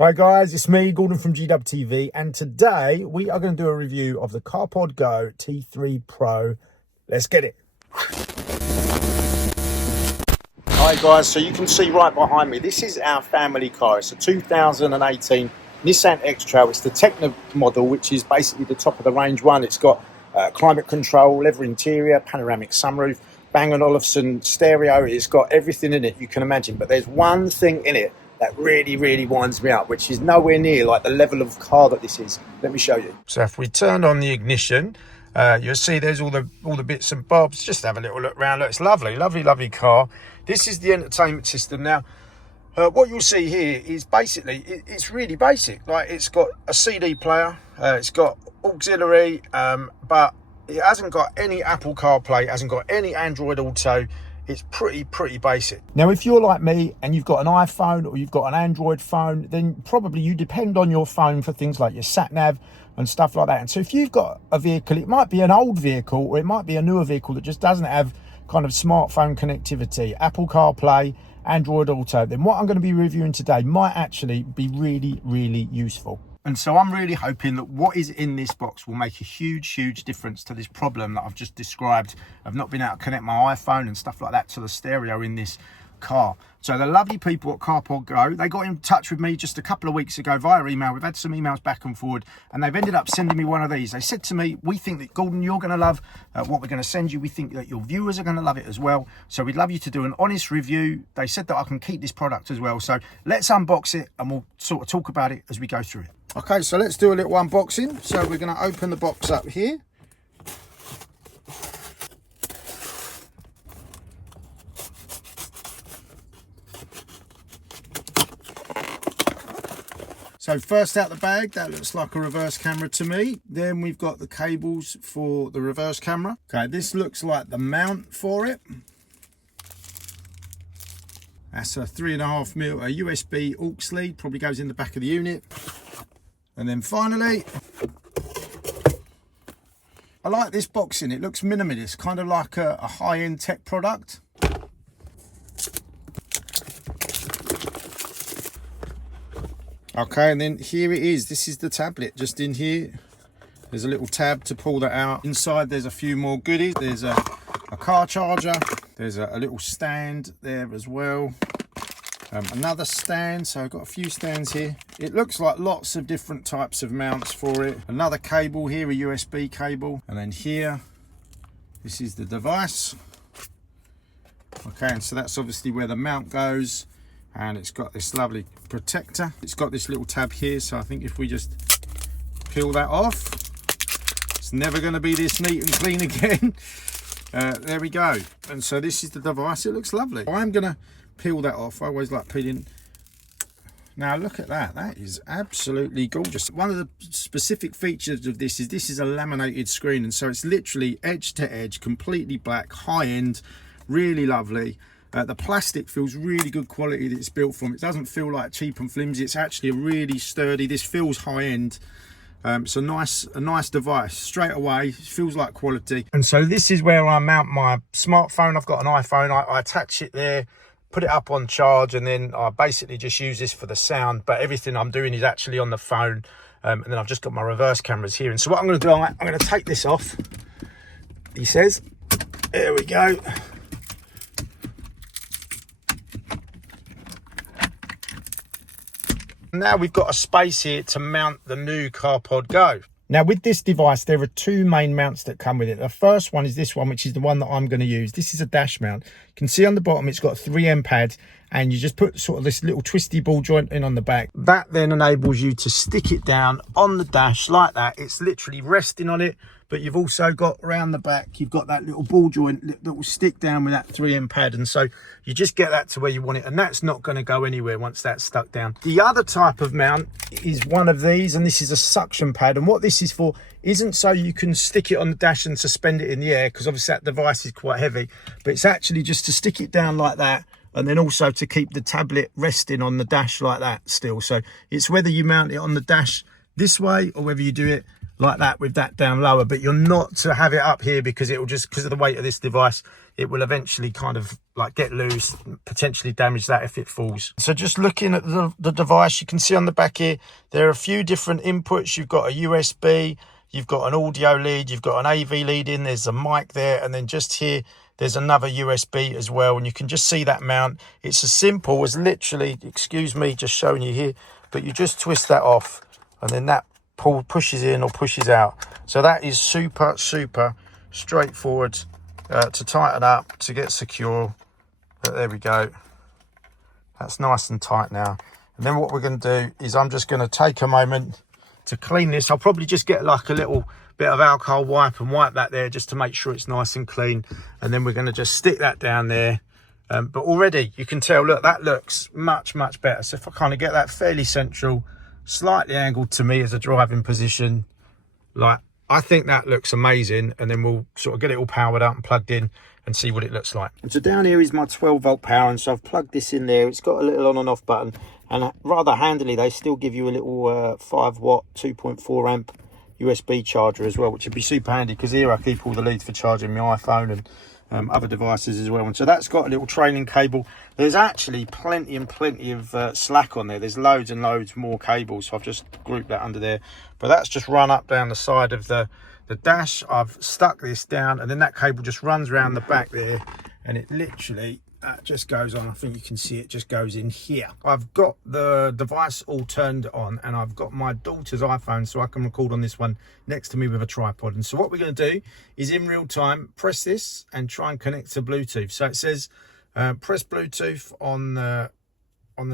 Hi guys, it's me, Gordon from GDUBTV, and today we are going to do a review of the CarpodGo T3 Pro. Let's get it. Hi guys, so you can see right behind me, this is our family car. It's a 2018 Nissan X-Trail. It's the Techno model, which is basically the top of the range one. It's got climate control, leather interior, panoramic sunroof, Bang & Olufsen stereo. It's got everything in it you can imagine, but there's one thing in it that really winds me up, which is nowhere near like the level of car that this is. Let me show you. So if we turn on the ignition, you'll see there's all the bits and bobs. Just have a little look around. Look, it's lovely car. This is the entertainment system. Now, what you'll see here is basically, it's really basic. Like, it's got a CD player, it's got auxiliary, but it hasn't got any Apple CarPlay, it hasn't got any Android Auto. It's pretty basic. Now, if you're like me and you've got an iPhone or you've got an Android phone, then probably you depend on your phone for things like your sat nav and stuff like that. And so if you've got a vehicle, it might be an old vehicle or it might be a newer vehicle that just doesn't have kind of smartphone connectivity, Apple CarPlay, Android Auto, then what I'm going to be reviewing today might actually be really useful. And so I'm really hoping that what is in this box will make a huge difference to this problem that I've just described of not being able to connect my iPhone and stuff like that to the stereo in this car. So the lovely people at CarpodGo, they got in touch with me just a couple of weeks ago via email. We've had some emails back and forward, and they've ended up sending me one of these. They said to me, we think that, Gordon, you're going to love what we're going to send you. We think that your viewers are going to love it as well. So we'd love you to do an honest review. They said that I can keep this product as well. So let's unbox it and we'll sort of talk about it as we go through it. Okay, so let's do a little unboxing. So we're going to open the box up here. So first out the bag, that looks like a reverse camera to me. Then we've got the cables for the reverse camera. Okay, this looks like the mount for it. That's a 3.5mm USB aux lead, probably goes in the back of the unit. And then finally, I like this boxing. It looks minimalist, kind of like a high-end tech product. Okay, and then here it is. This is the tablet just in here. There's a little tab to pull that out. Inside there's a few more goodies. There's a car charger. There's a little stand there as well. Another stand, so I've got a few stands here. It looks like lots of different types of mounts for it. Another cable here, a USB cable. And then here, this is the device. Okay, and so that's obviously where the mount goes. And it's got this lovely protector. It's got this little tab here, so I think if we just peel that off, it's never going to be this neat and clean again. There we go. And so this is the device. It looks lovely. I'm going to peel that off. I always like peeling. Now look at that. That is absolutely gorgeous. One of the specific features of this is a laminated screen, and so it's literally edge to edge, completely black, high end, really lovely. The plastic feels really good quality that it's built from. It doesn't feel like cheap and flimsy. It's actually really sturdy. This feels high end. It's a nice device. Straight away, it feels like quality. And so this is where I mount my smartphone. I've got an iPhone. I attach it there, put it up on charge, and then I basically just use this for the sound. But everything I'm doing is actually on the phone. And then I've just got my reverse cameras here. And so what I'm going to do, I'm going to take this off. He says, there we go. Now we've got a space here to mount the new CarpodGo. Now with this device, there are two main mounts that come with it. The first one is this one, which is the one that I'm going to use. This is a dash mount. You can see on the bottom, it's got a 3M pad, and you just put sort of this little twisty ball joint in on the back. That then enables you to stick it down on the dash like that. It's literally resting on it, but you've also got around the back, you've got that little ball joint that will stick down with that 3M pad. And so you just get that to where you want it, and that's not going to go anywhere once that's stuck down. The other type of mount is one of these, and this is a suction pad. And what this is for isn't so you can stick it on the dash and suspend it in the air, because obviously that device is quite heavy, but it's actually just to stick it down like that, and then also to keep the tablet resting on the dash like that still. So it's whether you mount it on the dash this way or whether you do it like that with that down lower, but you're not to have it up here because it will just, because of the weight of this device, it will eventually kind of like get loose, potentially damage that if it falls. So just looking at the device, you can see on the back here, there are a few different inputs. You've got a USB, you've got an audio lead, you've got an AV lead in, there's a mic there, and then just here, there's another USB as well, and you can just see that mount. It's as simple as literally, excuse me, just showing you here, but you just twist that off, and then that pushes in or pushes out. So that is super, super straightforward to tighten up, to get secure. But there we go. That's nice and tight now. And then what we're going to do is I'm just going to take a moment to clean this. I'll probably just get like a little bit of alcohol wipe and wipe that there just to make sure it's nice and clean. And then we're going to just stick that down there. But already you can tell, look, that looks much, much better. So if I kind of get that fairly central, slightly angled to me as a driving position, like, I think that looks amazing. And then we'll sort of get it all powered up and plugged in and see what it looks like. And so down here is my 12-volt power, and so I've plugged this in there. It's got a little on and off button, and rather handily they still give you a little 5-watt 2.4 amp USB charger as well, which would be super handy, because here I keep all the leads for charging my iPhone and other devices as well. And so that's got a little trailing cable. There's actually plenty and plenty of slack on there. There's loads and loads more cables, so I've just grouped that under there. But that's just run up down the side of the dash. I've stuck this down, and then that cable just runs around the back there, and it literally just goes on. I think you can see it just goes in here. I've got the device all turned on, and I've got my daughter's iPhone, so I can record on this one next to me with a tripod. And so what we're going to do is in real time press this and try and connect to Bluetooth. So it says press Bluetooth on the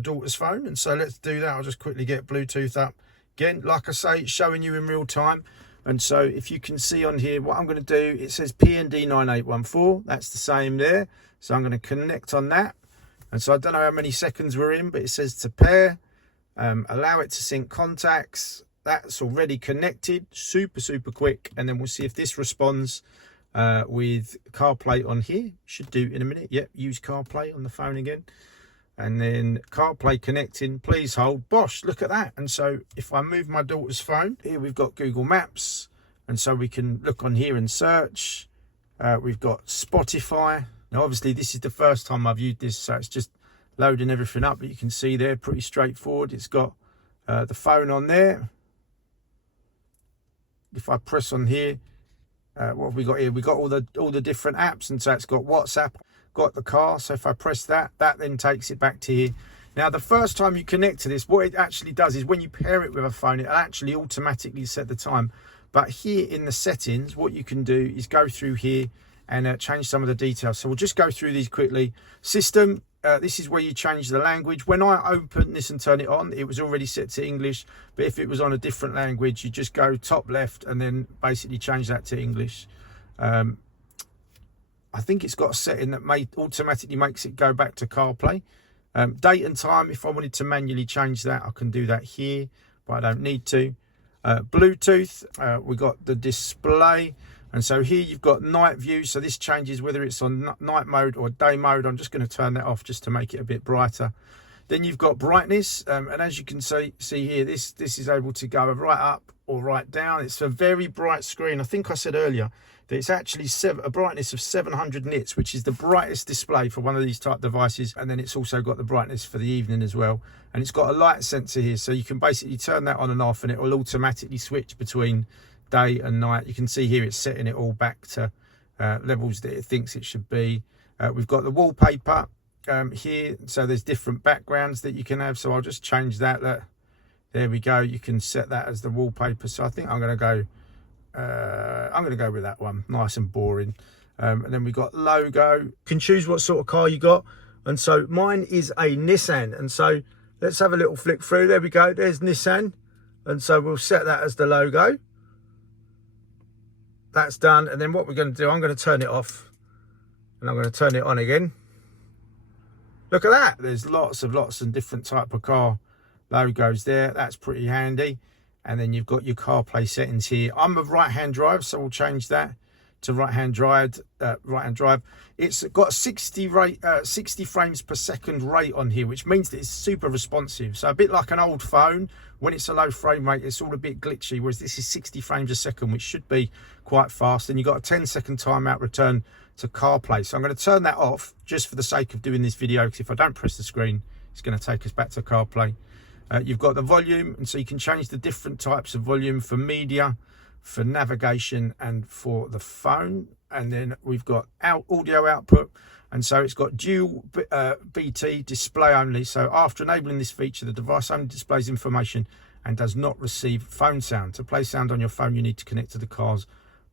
daughter's phone, and so let's do that. I'll just quickly get Bluetooth up again. Like I say, it's showing you in real time. And so if you can see on here, what I'm going to do, it says PND 9814. That's the same there. So I'm going to connect on that. And so I don't know how many seconds we're in, but it says to pair, allow it to sync contacts. That's already connected, super, super quick. And then we'll see if this responds with CarPlay on here. Should do in a minute. Yep, use CarPlay on the phone again. And then CarPlay connecting, please hold. Bosh, look at that. And so if I move my daughter's phone, here we've got Google Maps. And so we can look on here and search. We've got Spotify. Now, obviously, this is the first time I've used this, so it's just loading everything up. But you can see there, pretty straightforward. It's got the phone on there. If I press on here, what have we got here? We've got all the different apps. And so it's got WhatsApp, got the car. So if I press that then takes it back to here. Now, the first time you connect to this, what it actually does is when you pair it with a phone, it'll actually automatically set the time. But here in the settings, what you can do is go through here and change some of the details. So we'll just go through these quickly. System, this is where you change the language. When I open this and turn it on, it was already set to English. But if it was on a different language, you just go top left and then basically change that to English. I think it's got a setting that automatically makes it go back to CarPlay. Date and time, if I wanted to manually change that, I can do that here, but I don't need to. Bluetooth, we got the display. And so here you've got night view. So this changes whether it's on night mode or day mode. I'm just going to turn that off just to make it a bit brighter. Then you've got brightness. And as you can see here, this is able to go right up or right down. It's a very bright screen. I think I said earlier that it's actually a brightness of 700 nits, which is the brightest display for one of these type devices. And then it's also got the brightness for the evening as well. And it's got a light sensor here. So you can basically turn that on and off, and it will automatically switch between day and night. You can see here it's setting it all back to levels that it thinks it should be. We've got the wallpaper here, so there's different backgrounds that you can have. So I'll just change that. There we go. You can set that as the wallpaper. So I think I'm going to go with that one, nice and boring. And then we've got logo. You can choose what sort of car you got, and so mine is a Nissan. And so let's have a little flick through. There we go. There's Nissan, and so we'll set that as the logo. That's done. And then what we're going to do, I'm going to turn it off and I'm going to turn it on again. Look at that. There's lots and different type of car logos there. That's pretty handy. And then you've got your CarPlay settings here. I'm a right-hand drive, so we'll change that to right-hand drive. It's got 60 frames per second rate on here, which means that it's super responsive. So a bit like an old phone, when it's a low frame rate, it's all a bit glitchy, whereas this is 60 frames a second, which should be quite fast. And you've got a 10-second timeout return to CarPlay. So I'm going to turn that off just for the sake of doing this video, because if I don't press the screen, it's going to take us back to CarPlay. You've got the volume, and so you can change the different types of volume for media, for navigation, and for the phone. And then we've got audio output, and so it's got dual BT display only. So after enabling this feature, the device only displays information and does not receive phone sound. To play sound on your phone, you need to connect to the car's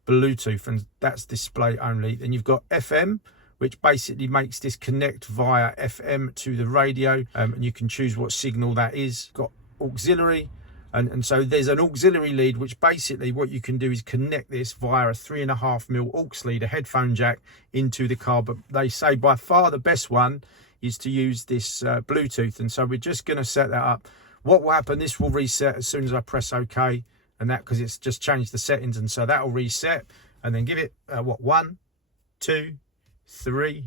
Bluetooth, and that's display only. Then you've got FM, which basically makes this connect via FM to the radio, and you can choose what signal that is. Got auxiliary, and so there's an auxiliary lead, which basically what you can do is connect this via a 3.5mm aux lead, a headphone jack, into the car. But they say by far the best one is to use this Bluetooth, and so we're just going to set that up. What will happen, this will reset as soon as I press OK, and that because it's just changed the settings, and so that will reset. And then give it 1, 2, 3,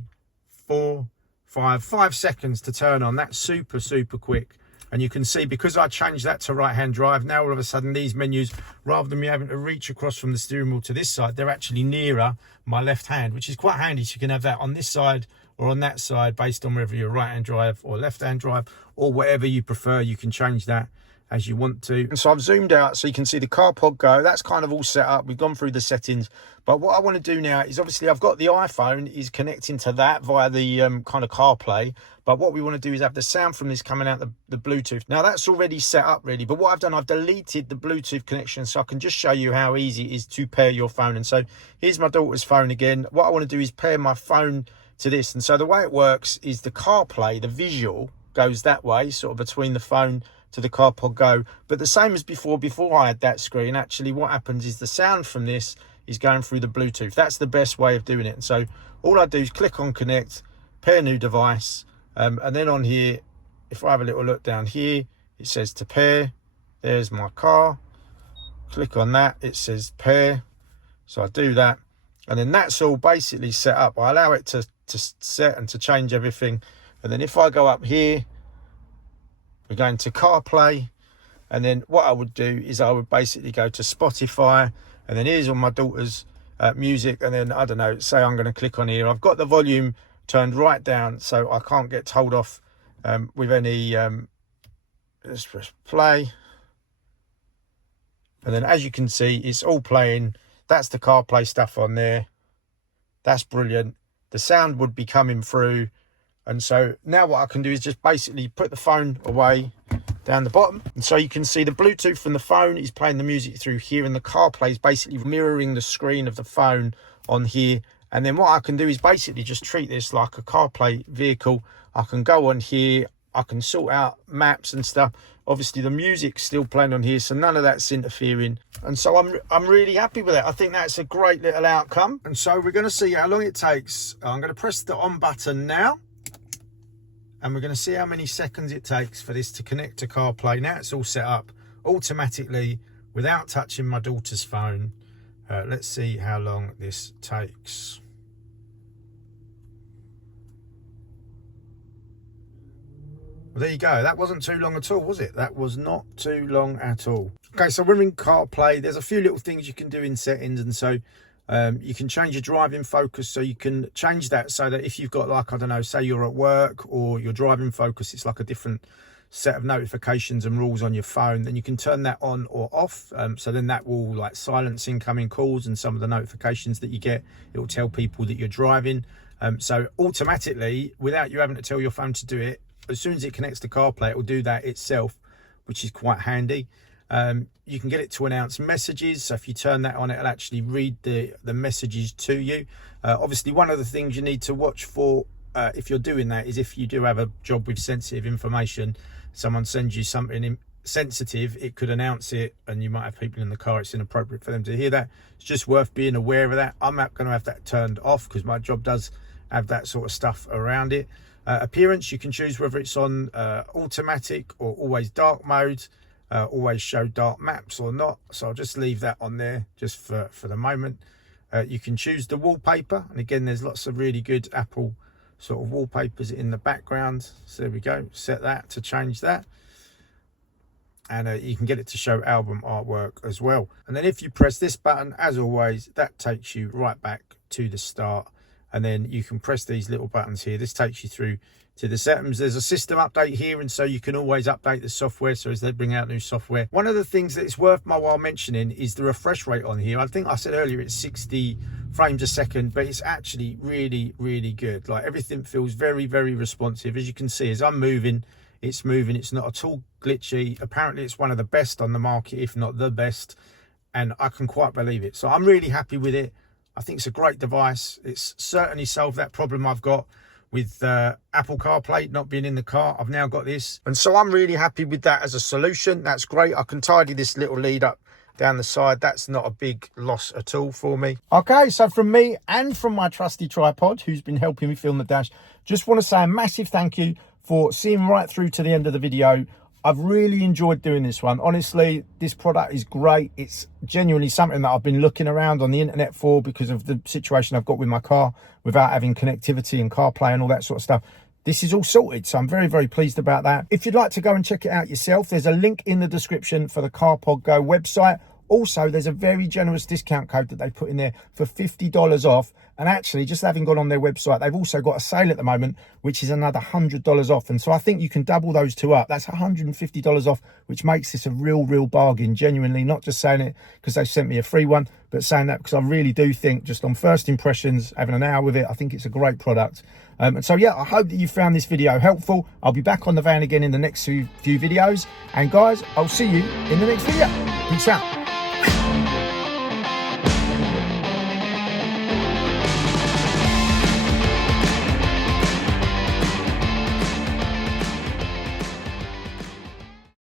4, 5 seconds to turn on. That's super quick. And you can see, because I changed that to right hand drive, now all of a sudden these menus, rather than me having to reach across from the steering wheel to this side, they're actually nearer my left hand, which is quite handy. So you can have that on this side or on that side based on whether you're right hand drive or left hand drive, or whatever you prefer. You can change that as you want to. And so I've zoomed out so you can see the CarpodGo. That's kind of all set up. We've gone through the settings, but what I want to do now is, obviously I've got the iPhone is connecting to that via the kind of CarPlay, but what we want to do is have the sound from this coming out the Bluetooth. Now that's already set up really, but what I've done, I've deleted the Bluetooth connection so I can just show you how easy it is to pair your phone. And so here's my daughter's phone again. What I want to do is pair my phone to this, and so the way it works is the CarPlay, the visual goes that way, sort of between the phone to the CarpodGo, but the same as before I had that screen, actually what happens is the sound from this is going through the Bluetooth. That's the best way of doing it. And so all I do is click on connect, pair new device, and then on here, if I have a little look down here, it says to pair. There's my car, click on that, it says pair, so I do that, and then that's all basically set up. I allow it to set and to change everything, and then if I go up here, we're going to CarPlay, and then what I would do is I would basically go to Spotify, and then here's all my daughter's music, and then I don't know, say I'm going to click on here. I've got the volume turned right down so I can't get told off with any let's press play, and then as you can see it's all playing. That's the CarPlay stuff on there. That's brilliant. The sound would be coming through. And so now what I can do is just basically put the phone away down the bottom. And so you can see the Bluetooth from the phone is playing the music through here, and the CarPlay is basically mirroring the screen of the phone on here. And then what I can do is basically just treat this like a CarPlay vehicle. I can go on here, I can sort out maps and stuff. Obviously the music's still playing on here, so none of that's interfering. And so I'm really happy with it. I think that's a great little outcome. And so we're going to see how long it takes. I'm going to press the on button now, and we're going to see how many seconds it takes for this to connect to CarPlay. Now it's all set up automatically without touching my daughter's phone. Let's see how long this takes. Well, there you go. That wasn't too long at all, was it? That was not too long at all. Okay, so we're in CarPlay. There's a few little things you can do in settings, and so you can change your driving focus, so you can change that so that if you've got, like, I don't know, say you're at work or your driving focus, it's like a different set of notifications and rules on your phone, then you can turn that on or off. So then that will like silence incoming calls, and some of the notifications that you get, it will tell people that you're driving. So automatically, without you having to tell your phone to do it, as soon as it connects to CarPlay, it will do that itself, which is quite handy. You can get it to announce messages, so if you turn that on, it'll actually read the messages to you. Obviously, one of the things you need to watch for if you're doing that is if you do have a job with sensitive information, someone sends you something sensitive, it could announce it, and you might have people in the car, it's inappropriate for them to hear that. It's just worth being aware of that. I'm not going to have that turned off because my job does have that sort of stuff around it. Appearance, you can choose whether it's on automatic or always dark mode, always show dark maps or not, so I'll just leave that on there just for the moment. You can choose the wallpaper, and again there's lots of really good Apple sort of wallpapers in the background, so there we go, set that to change that, and you can get it to show album artwork as well. And then if you press this button, as always, that takes you right back to the start. and then you can press these little buttons here. This takes you through to the settings. There's a system update here, and so you can always update the software, so as they bring out new software. One of the things that it's worth my while mentioning is the refresh rate on here. I think I said earlier it's 60 frames a second, but it's actually really good. Like, everything feels very responsive. As you can see, as I'm moving, it's moving. It's not at all glitchy. Apparently it's one of the best on the market, if not the best, and I can quite believe it. So I'm really happy with it. I think it's a great device. It's certainly solved that problem I've got with Apple CarPlay not being in the car. I've now got this, and so I'm really happy with that as a solution. That's great. I can tidy this little lead up down the side. That's not a big loss at all for me. Okay, so from me and from my trusty tripod, who's been helping me film the dash, just want to say a massive thank you for seeing right through to the end of the video. I've really enjoyed doing this one. Honestly, this product is great. It's genuinely something that I've been looking around on the internet for, because of the situation I've got with my car without having connectivity and CarPlay and all that sort of stuff. This is all sorted, so I'm very pleased about that. If you'd like to go and check it out yourself, there's a link in the description for the CarpodGo website. Also, there's a very generous discount code that they put in there for $50 off. And actually, just having gone on their website, they've also got a sale at the moment, which is another $100 off. And so I think you can double those two up. That's $150 off, which makes this a real bargain. Genuinely, not just saying it because they sent me a free one, but saying that because I really do think, just on first impressions, having an hour with it, I think it's a great product. And so, yeah, I hope that you found this video helpful. I'll be back on the van again in the next few videos. And guys, I'll see you in the next video. Peace out.